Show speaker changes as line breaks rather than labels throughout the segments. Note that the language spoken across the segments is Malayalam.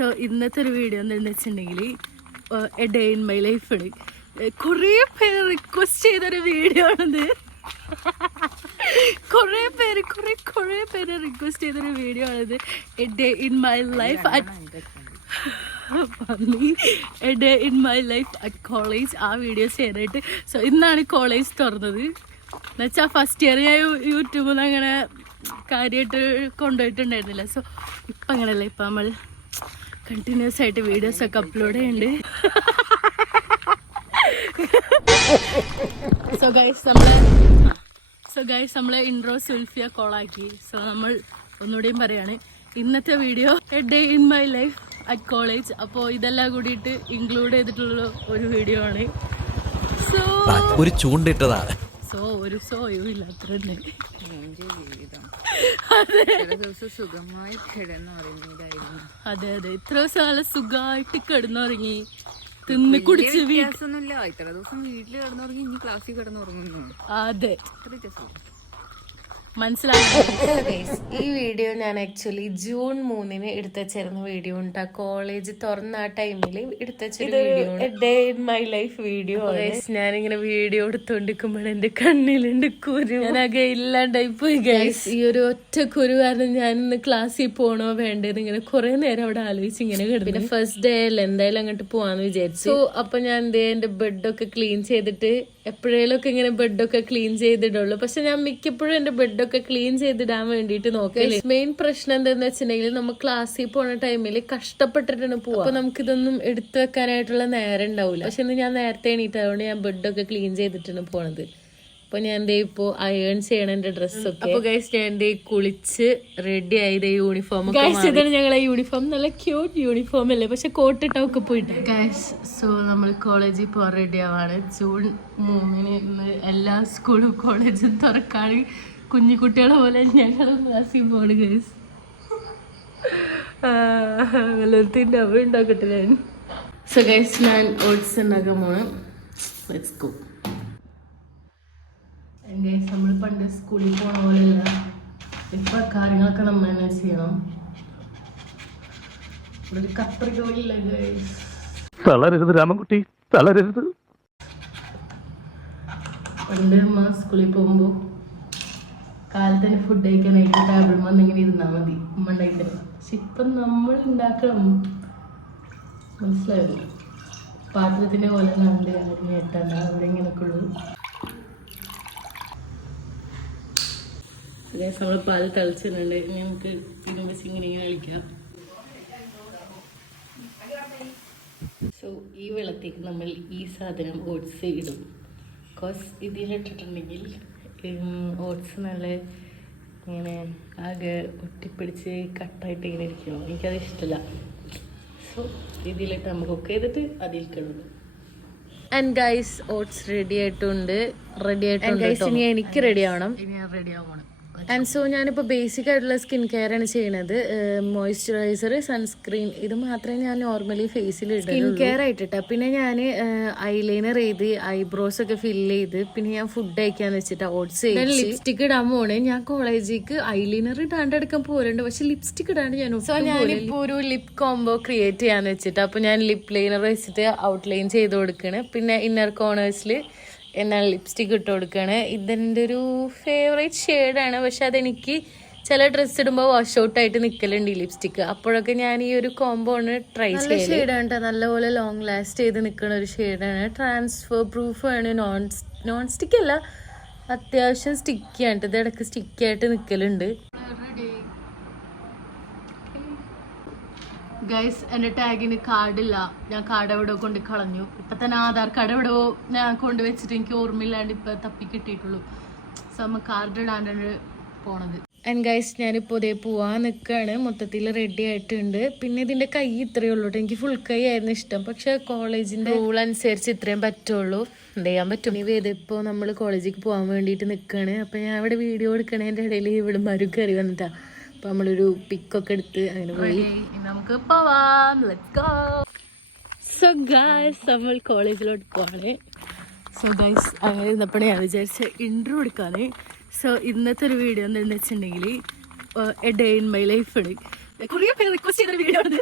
സോ ഇന്നത്തെ ഒരു വീഡിയോ എന്താണെന്ന് വെച്ചിട്ടുണ്ടെങ്കിൽ എ ഡേ ഇൻ മൈ ലൈഫിൽ കുറേ പേര് റിക്വസ്റ്റ് ചെയ്തൊരു വീഡിയോ ആണിത്. കുറേ പേര് കുറേ കുറേ പേര് റിക്വസ്റ്റ് ചെയ്തൊരു വീഡിയോ ആണിത്. A day in my life a day in my life at college ആ വീഡിയോ ചെയ്യാനായിട്ട്. സോ ഇന്നാണ് കോളേജ് തുറന്നത്. എന്നുവെച്ചാൽ ഫസ്റ്റ് ഇയർ ഞാൻ യൂട്യൂബിൽ നിന്ന് അങ്ങനെ കാര്യമായിട്ട് കൊണ്ടുപോയിട്ടുണ്ടായിരുന്നില്ല. സോ ഇപ്പം അങ്ങനെയല്ല ഇപ്പം നമ്മൾ കണ്ടിന്യൂസ് ആയിട്ട് വീഡിയോസ് ഒക്കെ അപ്ലോഡ് ചെയ്യുന്നുണ്ട് സോ ഗൈസ് നമ്മളെ സോ ഗൈസ് നമ്മളെ ഇൻട്രോ സുൽഫിയ കോളാക്കി സോ നമ്മൾ ഒന്നുകൂടിയും പറയാണ് ഇന്നത്തെ video a day in my life at college അപ്പോൾ ഇതെല്ലാം കൂടിയിട്ട് ഇൻക്ലൂഡ് ചെയ്തിട്ടുള്ള ഒരു വീഡിയോ ആണ്. സോ
ഒരു ചൂണ്ടിട്ടതാ
സോ ഒരു സോയും ഇല്ല അത്ര
ജീവിതം. സുഖമായി കിടന്നുറങ്ങിയതായിരുന്നു
അതെ അതെ. ഇത്ര ദിവസം നല്ല സുഖമായിട്ട് കിടന്നുറങ്ങി. തിന്ന് കുടിച്ച്
ഇത്ര ദിവസം വീട്ടിൽ കിടന്നുറങ്ങി ഇനി ക്ലാസ്സിൽ കിടന്നുറങ്ങുന്നു.
അതെ. മനസ്സിലായി
ഈ വീഡിയോ ഞാൻ ആക്ച്വലി ജൂൺ മൂന്നിന് എടുത്തുവച്ചിരുന്ന വീഡിയോ ഉണ്ട് കോളേജ് തുറന്ന ആ ടൈമിൽ day in my life video ഞാനിങ്ങനെ വീഡിയോ എടുത്തോണ്ടിരിക്കുമ്പോൾ എന്റെ കണ്ണിലുണ്ട് കുരു. ഞാനാകെ ഇല്ലാണ്ടായി പോയി ഗൈസ് ഈ ഒരു ഒറ്റ കുരു കാരണം ഞാൻ ഇന്ന് ക്ലാസ്സിൽ പോണോ വേണ്ടത് ഇങ്ങനെ കുറെ നേരം അവിടെ ആലോചിച്ച് ഇങ്ങനെ കിടന്നു. പിന്നെ ഫസ്റ്റ് ഡേ അല്ല എന്തായാലും അങ്ങോട്ട് പോവാന്ന് വിചാരിച്ചു. അപ്പൊ ഞാൻ എന്റെ ബെഡൊക്കെ ക്ലീൻ ചെയ്തിട്ട് എപ്പോഴേലും ഒക്കെ ഇങ്ങനെ ബെഡൊക്കെ ക്ലീൻ ചെയ്തിടുള്ളൂ. പക്ഷെ ഞാൻ മിക്കപ്പോഴും എന്റെ ബെഡൊക്കെ ക്ലീൻ ചെയ്തിടാൻ വേണ്ടിയിട്ട് നോക്കില്ല മെയിൻ പ്രശ്നം എന്താന്ന് വെച്ചിട്ടുണ്ടെങ്കിൽ നമ്മൾ ക്ലാസ്സിൽ പോണ ടൈമിൽ കഷ്ടപ്പെട്ടിട്ടാണ് പോവുക. അപ്പൊ നമുക്ക് ഇതൊന്നും എടുത്തു വെക്കാനായിട്ടുള്ള നേരം ഉണ്ടാവില്ല. പക്ഷെ ഇന്ന് ഞാൻ നേരത്തെ എണീറ്റ് അതുകൊണ്ട് ഞാൻ ബെഡൊക്കെ ക്ലീൻ ചെയ്തിട്ടാണ് പോണത്. അപ്പൊ ഞാൻ ദേ ഇപ്പൊ അയേൺ ചെയ്യണ എന്റെ ഡ്രസ്സൊക്കെ അപ്പൊ ഗൈസ് ഞാൻ ദേ കുളിച്ച് റെഡി ആയത് യൂണിഫോം ഗൈസ് ഇതാണ് ഞങ്ങളെ യൂണിഫോം നല്ല ക്യൂട്ട് യൂണിഫോം അല്ലേ? പക്ഷെ കോട്ടിട്ടൊക്കെ പോയിട്ട്. ഗൈസ് സോ നമ്മൾ കോളേജിൽ പോകാൻ റെഡി ആവാണ്. ജൂൺ മൂന്നിന് ഇന്ന് എല്ലാ സ്കൂളും കോളേജും തുറക്കാണ്. കുഞ്ഞു കുട്ടികളെ പോലെ ഞങ്ങൾ ക്ലാസ്സിൽ പോണ് ഗൈസ് വെള്ളത്തിന്റെ അവ ഉണ്ടാക്കട്ടെ ഞാൻ. സോ ഗൈസ് ഞാൻ ഓട്സ് ഉണ്ടാക്കാൻ പോണം. ലെറ്റ്സ് ഗോ ഗൈസ് നമ്മൾ പണ്ട് സ്കൂളിൽ പോണ പോലെയല്ല. ഇപ്പൊ കാര്യങ്ങളൊക്കെ നമ്മൾ തന്നെ ചെയ്യണം. ഇവിടെ ഒരു കത്രിക പോലില്ല ഗൈസ്
തളരരുത് രാമൻകുട്ടി തളരരുത്.
പണ്ട് അമ്മ സ്കൂളിൽ പോകുമ്പോൾ കാലത്തിന് ഫുഡ് കഴിക്കാനായിട്ട് ടേബിൾ വന്ന് ഇങ്ങനെ ഇരുന്നാൽ മതി. ഉമ്മ ഉണ്ടാക്കിത്തരും പക്ഷെ ഇപ്പം നമ്മൾ ഉണ്ടാക്കണം. മനസ്സിലായില്ല പാത്രത്തിന്റെ പോലെ ഉണ്ട്. അങ്ങനെ എത്തണ്ട അവിടെ ഇങ്ങനെയൊക്കെ ഉള്ളു നമ്മൾ പാൽ തിളച്ചിട്ടുണ്ട്. ഇനി നമുക്ക് വെച്ച് ഇങ്ങനെ കളിക്കാം. സോ ഈ വെള്ളത്തേക്ക് നമ്മൾ ഈ സാധനം ഓട്സ് ഇടും. ബിക്കോസ് ഇതിലിട്ടിട്ടുണ്ടെങ്കിൽ ഓട്സ് നല്ല ഇങ്ങനെ ആകെ ഒട്ടിപ്പിടിച്ച് കട്ടായിട്ട് ഇങ്ങനെ ഇരിക്കണം എനിക്കത് ഇഷ്ടമല്ല സോ ഇതിലിട്ട് നമുക്ക് ഒക്കെ ചെയ്തിട്ട് അതിൽ കിടന്നു. ആൻഡ് ഗൈസ് ഓട്സ് റെഡി ആയിട്ടുണ്ട്. റെഡി ആയിട്ടുണ്ട് ഗൈസ് ഇനി എനിക്ക് റെഡി ആവണം. ഇനി ഞാൻ റെഡി ആവണം ആൻഡ് സോ ഞാനിപ്പോൾ ബേസിക് ആയിട്ടുള്ള സ്കിൻ കെയർ ആണ് ചെയ്യണത്. മോയ്സ്ചറൈസർ സൺസ്ക്രീൻ ഇത് മാത്രമേ ഞാൻ നോർമലി ഫേസിൽ സ്കിൻ കെയർ ആയിട്ടിട്ട. പിന്നെ ഞാൻ ഐലൈനർ ചെയ്ത് ഐബ്രോസ് ഒക്കെ ഫില്ല് ചെയ്ത് പിന്നെ ഞാൻ ഫുഡ് കഴിക്കാന്ന് വെച്ചിട്ട് ഓട്സ് ലിപ്സ്റ്റിക് ഇടാൻ പോണേ. ഞാൻ കോളേജിലേക്ക് ഐലൈനർ ഇടാണ്ട് എടുക്കാൻ പോരുണ്ട് പക്ഷെ ലിപ്സ്റ്റിക് ഇടാണ്ട് ഞാൻ സോ ഞാനിപ്പോ ഒരു ലിപ് കോംബോ ക്രിയേറ്റ് ചെയ്യാന്ന് വെച്ചിട്ട്. അപ്പോൾ ഞാൻ ലിപ് ലൈനർ വെച്ചിട്ട് ഔട്ട്ലൈൻ ചെയ്ത് കൊടുക്കണേ. പിന്നെ ഇന്നർ കോർണേഴ്സിൽ എന്നാൽ ലിപ്സ്റ്റിക് ഇട്ട് കൊടുക്കുകയാണ് ഇതെന്റെ ഒരു ഫേവറേറ്റ് ഷെയ്ഡാണ് പക്ഷെ അതെനിക്ക് ചില ഡ്രസ്സ് ഇടുമ്പോൾ വാഷ് ഔട്ട് ആയിട്ട് നിൽക്കലുണ്ട് ഈ ലിപ്സ്റ്റിക്ക് അപ്പോഴൊക്കെ ഞാൻ ഈ ഒരു കോംബോ ആണ് ട്രൈ ചെയ്യുന്നത് ഷെയ്ഡാണ് നല്ലപോലെ ലോങ് ലാസ്റ്റ് ചെയ്ത് നിൽക്കുന്ന ഒരു ഷെയ്ഡാണ് ട്രാൻസ്ഫർ പ്രൂഫ് ആണ്. നോൺ നോൺ സ്റ്റിക്ക് അല്ല അത്യാവശ്യം സ്റ്റിക്കിയാണ് ഇത് ഇടയ്ക്ക് സ്റ്റിക്കി ആയിട്ട് നിൽക്കലുണ്ട് ഗൈസ് എന്റെ ടാഗിന് കാർഡില്ല ഞാൻ കാർഡ് എവിടെ കൊണ്ട് കളഞ്ഞു. ഇപ്പൊ തന്നെ ആധാർ കാർഡ് എവിടെ ഞാൻ കൊണ്ട് വെച്ചിട്ട് എനിക്ക് ഓർമ്മയില്ലാണ്ട് ഇപ്പൊ തപ്പി കിട്ടിയിട്ടുള്ളൂ. സോ നമ്മ കാർഡ് ഇടാണ്ടാണ് പോണത്. ആൻഡ് ഗൈസ് ഞാനിപ്പോൾ ഇതേ പോവാൻ നിൽക്കുകയാണ് മൊത്തത്തിൽ റെഡി ആയിട്ടുണ്ട്. പിന്നെ ഇതിന്റെ കൈ ഇത്രയേ ഉള്ളൂ കേട്ടോ എനിക്ക് ഫുൾ കൈ ആയിരുന്നു ഇഷ്ടം. പക്ഷെ കോളേജിന്റെ റൂൾ അനുസരിച്ച് ഇത്രയും പറ്റുള്ളൂ. എന്ത് ചെയ്യാൻ പറ്റും ഇനി ഇതിപ്പോൾ നമ്മൾ കോളേജിലേക്ക് പോകാൻ വേണ്ടിയിട്ട് നിൽക്കുകയാണ് അപ്പോൾ ഞാൻ ഇവിടെ വീഡിയോ എടുക്കണതിന്റെ ഇടയിൽ ഇവിടെ മരു കയറി വന്നിട്ടാ. അപ്പം നമ്മളൊരു പിക്കൊക്കെ എടുത്ത് അങ്ങനെ പോയി. നമുക്ക് പോവാം. ലെറ്റ്സ് ഗോ സോ ഗായ്സ് നമ്മൾ കോളേജിലോട്ട് പോവാണ്. സോ ഗൈസ് അങ്ങനെ ഇരുന്നപ്പോഴേ ഞാൻ വിചാരിച്ച ഇൻട്രോ എടുക്കാന്. സോ ഇന്നത്തെ ഒരു വീഡിയോ എന്താണെന്ന് വെച്ചിട്ടുണ്ടെങ്കിൽ a day in my life ആണ് കുറേ പേര് റിക്വസ്റ്റ് ചെയ്തൊരു വീഡിയോ ആണ്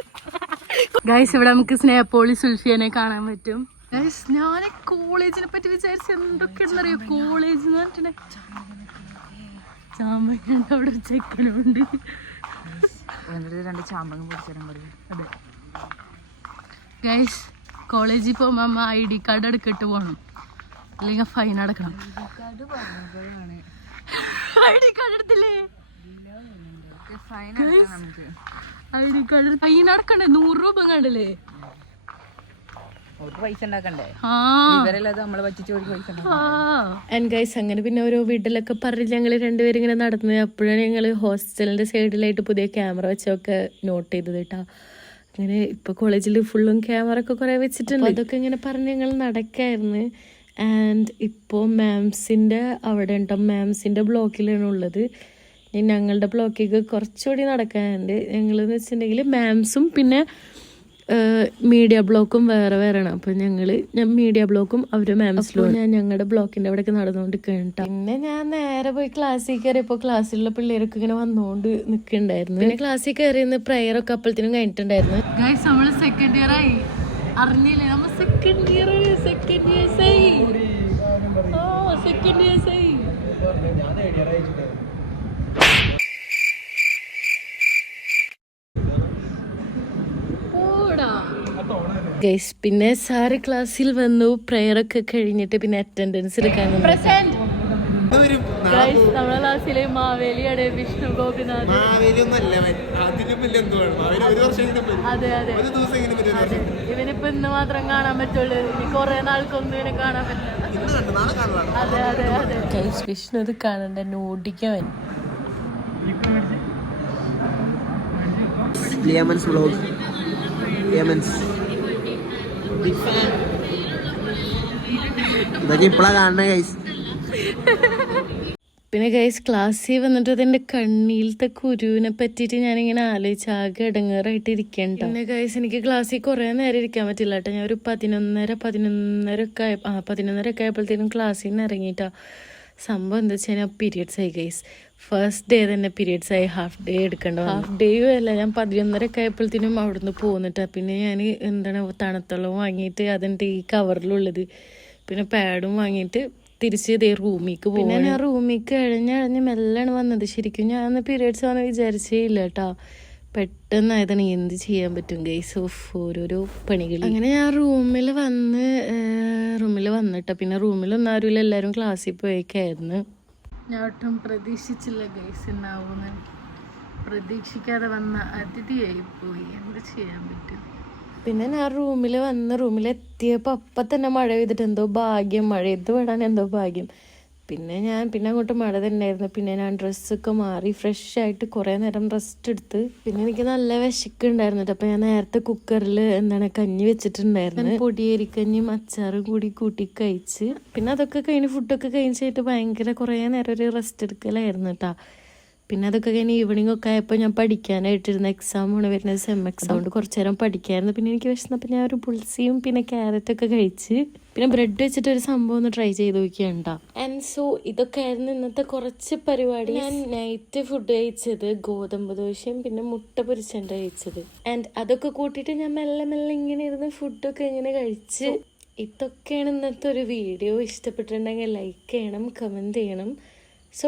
ഗൈസ് ഇവിടെ നമുക്ക് സ്നേഹപ്പോളി സുൽഫിയനെ കാണാൻ പറ്റും. ഗൈസ് ഞാൻ കോളേജിനെ പറ്റി വിചാരിച്ച എന്തൊക്കെയാണെന്നറിയോ? കോളേജ് എന്ന് പറഞ്ഞിട്ടുണ്ടെങ്കിൽ ചാമ്പങ്ങ അവിടെ ചെക്കനുണ്ട്
എന്നിട്ട് രണ്ട് ചാമ്പങ്ങ പൊടിച്ചാലും പറയും
അതെ. ഗൈസ് കോളേജിൽ പോകുമ്പോൾ അമ്മ ഐ ഡി കാർഡ് എടുക്കിട്ട് പോകണം അല്ലെങ്കിൽ ഫൈൻ അടക്കണം. ഐ ഡി കാർഡ് എടുത്തില്ലേ? ഐ ഡി കാർഡ് ഫൈൻ അടക്കണ്ടേ? നൂറ് രൂപ കണ്ടില്ലേ
ആൻഡ് ഗൈസ് അങ്ങനെ പിന്നെ ഓരോ വീട്ടിലൊക്കെ പറഞ്ഞ് ഞങ്ങൾ രണ്ടുപേരും ഇങ്ങനെ നടന്നത് അപ്പോഴാണ് ഞങ്ങൾ ഹോസ്റ്റലിന്റെ സൈഡിലായിട്ട് പുതിയ ക്യാമറ വെച്ചൊക്കെ നോട്ട് ചെയ്തത് കേട്ടോ. അങ്ങനെ ഇപ്പൊ കോളേജിൽ ഫുള്ളും ക്യാമറ ഒക്കെ കുറെ വെച്ചിട്ടുണ്ട്. അതൊക്കെ ഇങ്ങനെ പറഞ്ഞ് ഞങ്ങൾ നടക്കായിരുന്നു. ആൻഡ് ഇപ്പോൾ മാംസിന്റെ അവിടെ ഉണ്ടോ? മാംസിന്റെ ബ്ലോക്കിലാണ് ഉള്ളത്. ഇനി ഞങ്ങളുടെ ബ്ലോക്കിലേക്ക് കുറച്ചുകൂടി നടക്കാനുണ്ട്. ഞങ്ങളെന്ന് വെച്ചിട്ടുണ്ടെങ്കിൽ മാംസും പിന്നെ മീഡിയ ബ്ലോക്കും വേറെ വേറെയാണ്. അപ്പൊ ഞങ്ങൾ ഞാൻ മീഡിയ ബ്ലോക്കും അവർ മാംസിലും ഞാൻ ഞങ്ങളുടെ ബ്ലോക്കിന്റെ അവിടെ നടന്നുകൊണ്ട് കേട്ടോ പിന്നെ ഞാൻ നേരെ പോയി ക്ലാസ്സിൽ കയറിയപ്പോ ക്ലാസ്സിലുള്ള പിള്ളേരൊക്കെ ഇങ്ങനെ വന്നുകൊണ്ട് നിൽക്കുന്നുണ്ടായിരുന്നു പിന്നെ ക്ലാസ്സിൽ കയറി പ്രയർ ഒക്കെ അപ്പോഴത്തേനും കഴിഞ്ഞിട്ടുണ്ടായിരുന്നു.
ഗൈസ് നമ്മൾ സെക്കൻഡ് ഇയർ ആയി. അറിഞ്ഞില്ലേ? നമ്മ സെക്കൻഡ് ഇയർ സെക്കൻഡ് ഇയേഴ്സ് ആയി. ഓ സെക്കൻഡ് ഇയേഴ്സ് ആയി. പോടാ
ഗൈസ് പിന്നെ സാറ് ക്ലാസ്സിൽ വന്നു പ്രയർ ഒക്കെ കഴിഞ്ഞിട്ട് പിന്നെ അറ്റൻഡൻസ് എടുക്കാൻ
ഗൈസ് നമ്മളെ ക്ലാസ്സിലെ മാവേലിയാണ് വിഷ്ണു ഗോപിനാഥ്. അതെ അതെ. ഇവനിപ്പോ ഇന്ന് മാത്രം കാണാൻ പറ്റുള്ളൂ. ഇനി കൊറേ നാൾക്കൊന്നും ഇവനെ കാണാൻ പറ്റില്ല.
ഇന്ന് കണ്ടു, നാളെ കാണുവാണ്.
അതെ അതെ
വിഷ്ണു ഇത് കാണണ്ട? എന്നെ ഓടിക്കാൻ
ലിയമൻസ് വ്ലോഗ്. ലിയമൻസ്. ഇതൊക്കെ ഗൈസ്
പിന്നെ ഗൈസ് ക്ലാസ്സിൽ വന്നിട്ട് അതെന്റെ കണ്ണീലത്തെ കുരുവിനെ പറ്റിയിട്ട് ഇങ്ങനെ ആലോചിച്ച് ആകെ ഇടങ്ങേറായിട്ട് ഇരിക്കണ്ട പിന്നെ ഗൈസ് എനിക്ക് ക്ലാസ്സിൽ കുറേ നേരം ഇരിക്കാൻ പറ്റില്ല കേട്ടോ ഞാൻ ഒരു പതിനൊന്നര പതിനൊന്നര ഒക്കെ ആ പതിനൊന്നര ഒക്കെ ആയപ്പോഴത്തേനും ക്ലാസ്സിൽ നിന്ന് ഇറങ്ങിയിട്ടാ. സംഭവം എന്താ വെച്ച് കഴിഞ്ഞാൽ പീരിയഡ്സ് ആയി ഗൈസ് ഫസ്റ്റ് ഡേ തന്നെ പീരിയഡ്സ് ആയി ഹാഫ് ഡേ എടുക്കേണ്ട ഹാഫ് ഡേയും അല്ല ഞാൻ പതിനൊന്നര ഒക്കെ ആയപ്പോഴത്തേനും അവിടുന്ന് പോന്നിട്ടാ. പിന്നെ ഞാൻ എന്താണ് തണുത്തള്ളം വാങ്ങിയിട്ട് അതിന്റെ ഈ കവറിലുള്ളത് പിന്നെ പാഡും വാങ്ങിയിട്ട് തിരിച്ച് ഇതേ റൂമിലേക്ക് പോകും പിന്നെ ഞാൻ റൂമിലേക്ക് ഇഴഞ്ഞഴഞ്ഞ് മെല്ലാണ് വന്നത്. ശരിക്കും ഞാൻ അന്ന് പീരിയഡ്സ് ആണെന്ന് വിചാരിച്ചേ ഇല്ല കേട്ടോ പെട്ടെന്നായതാണ്. എന്ത് ചെയ്യാൻ പറ്റും ഗൈസ് ഓഫ് ഓരോരോ പണികൾ അങ്ങനെ ഞാൻ റൂമിൽ വന്ന് വന്നിട്ടോ. പിന്നെ റൂമിലൊന്നും ആരുമില്ല. എല്ലാവരും ക്ലാസ്സിൽ പോയേക്കായിരുന്നു.
ഞാൻ ഒട്ടും പ്രതീക്ഷിച്ചില്ല ഗൈസ് ഉണ്ടാവുമെന്ന് പ്രതീക്ഷിക്കാതെ വന്ന അതിഥിയായി പോയി. എന്ത് ചെയ്യാൻ പറ്റും?
പിന്നെ ഞാൻ റൂമിൽ വന്ന് റൂമിൽ എത്തിയപ്പോൾ അപ്പം തന്നെ മഴ പെയ്തിട്ട് എന്തോ ഭാഗ്യം. മഴ മഴയത്ത് വിടാൻ എന്തോ ഭാഗ്യം. പിന്നെ ഞാൻ പിന്നെ അങ്ങോട്ട് മഴ തന്നെയായിരുന്നു പിന്നെ ഞാൻ ഡ്രസ്സൊക്കെ മാറി ഫ്രഷ് ആയിട്ട് കുറേ നേരം റെസ്റ്റ് എടുത്ത് പിന്നെ എനിക്ക് നല്ല വിശക്കുണ്ടായിരുന്നു അപ്പോൾ ഞാൻ നേരത്തെ കുക്കറിൽ എന്താണ് കഞ്ഞി വെച്ചിട്ടുണ്ടായിരുന്നു. പൊടിയേരിക്കഞ്ഞിയും അച്ചാറും കൂടി കൂട്ടി കഴിച്ച് പിന്നെ അതൊക്കെ കഴിഞ്ഞ് ഫുഡൊക്കെ കഴിഞ്ഞിട്ട് ഭയങ്കര കുറേ നേരം ഒരു റെസ്റ്റ് എടുക്കലായിരുന്നു കേട്ടോ പിന്നെ അതൊക്കെ കഴിഞ്ഞ് ഈവനിങ് ഒക്കെ ആയപ്പോൾ ഞാൻ പഠിക്കാനായിട്ടിരുന്ന എക്സാം ആണ് വരുന്നത് സെം എക്സാം കൊണ്ട് കുറച്ച് നേരം പഠിക്കായിരുന്നു. പിന്നെ എനിക്ക് വിശന്നപ്പോൾ ഞാൻ ഒരു പുൾസിയും പിന്നെ ക്യാരറ്റ് ഒക്കെ കഴിച്ച് പിന്നെ ബ്രെഡ് വെച്ചിട്ട് ഒരു സംഭവം ഒന്ന് ട്രൈ ചെയ്ത് നോക്കിയുണ്ടാ ആൻഡ് സോ ഇതൊക്കെ ആയിരുന്നു ഇന്നത്തെ കുറച്ച് പരിപാടി. ഞാൻ നൈറ്റ് ഫുഡ് കഴിച്ചത് ഗോതമ്പ് ദോശയും പിന്നെ മുട്ട പൊരിച്ചുണ്ട് കഴിച്ചത്. ആൻഡ് അതൊക്കെ കൂട്ടിയിട്ട് ഞാൻ മെല്ലെ മെല്ലെ ഇങ്ങനെ ഇരുന്ന് ഫുഡൊക്കെ ഇങ്ങനെ കഴിച്ച് ഇതൊക്കെയാണ് ഇന്നത്തെ ഒരു വീഡിയോ ഇഷ്ടപ്പെട്ടിട്ടുണ്ടെങ്കിൽ ലൈക്ക് ചെയ്യണം കമന്റ് ചെയ്യണം. So